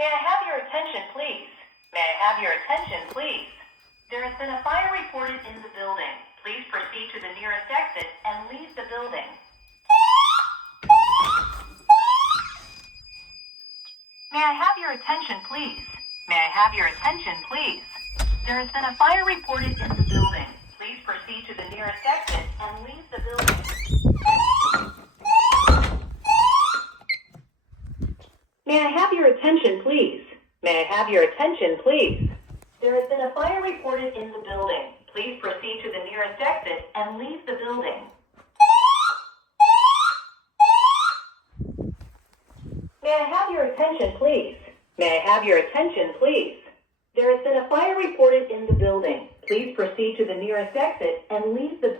May I have your attention, please? May I have your attention, please? There has been a fire reported in the building. Please proceed to the nearest exit and leave the building. May I have your attention, please? May I have your attention, please? There has been a fire reported in the building. Please proceed to the nearest exit and leave the building. May I have your attention, please? May I have your attention, please? There has been a fire reported in the building. Please proceed to the nearest exit and leave the building. May I have your attention, please? May I have your attention, please? There has been a fire reported in the building. Please proceed to the nearest exit and leave the